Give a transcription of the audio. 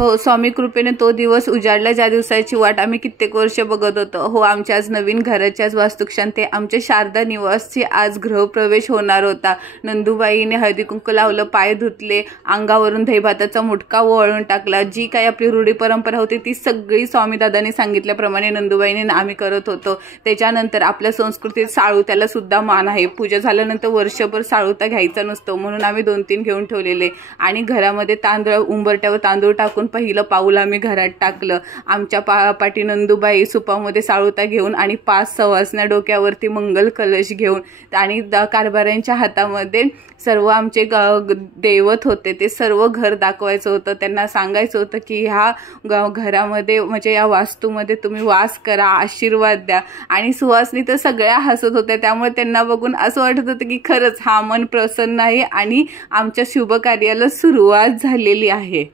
हो, स्वामी कृपेने तो दिवस उजाडला, ज्या दिवसाची वाट आम्ही कित्येक वर्ष बघत होतो। हो, आमच्या आज नवीन घराच्याच वास्तुशांती, आमच्या शारदा निवासची आज गृहप्रवेश होणार होता। नंदूबाईने हळदी कुंकू लावलं, पाय धुतले, अंगावरून दहीभाताचा मुटका वळून टाकला। जी काही आपली रूढी परंपरा होती ती सगळी स्वामीदादांनी सांगितल्याप्रमाणे नंदूबाईने आम्ही करत होतो। त्याच्यानंतर आपल्या संस्कृतीत साळुत्याला सुद्धा मान आहे। पूजा झाल्यानंतर वर्षभर साळुता घ्यायचा नसतो, म्हणून आम्ही 2-3 घेऊन ठेवलेले आणि घरामध्ये तांदूळ, उंबरट्यावर तांदूळ टाकून पहिलं पाऊल आम्ही घरात टाकलं। आमच्या पाठी नंदूबाई सुपामध्ये साळुता घेऊन आणि 5 सवासण्या डोक्यावरती मंगल कलश घेऊन आणि कारभाऱ्यांच्या हातामध्ये सर्व आमचे दैवत होते ते सर्व घर दाखवायचं होतं। त्यांना सांगायचं होतं की ह्या घरामध्ये म्हणजे या वास्तूमध्ये तुम्ही वास करा, आशीर्वाद द्या। आणि सुवासनी तर सगळ्या हसत होत्या, त्यामुळे त्यांना बघून असं वाटत होतं की खरंच हा मन प्रसन्न आहे आणि आमच्या शुभ कार्याला सुरुवात झालेली आहे।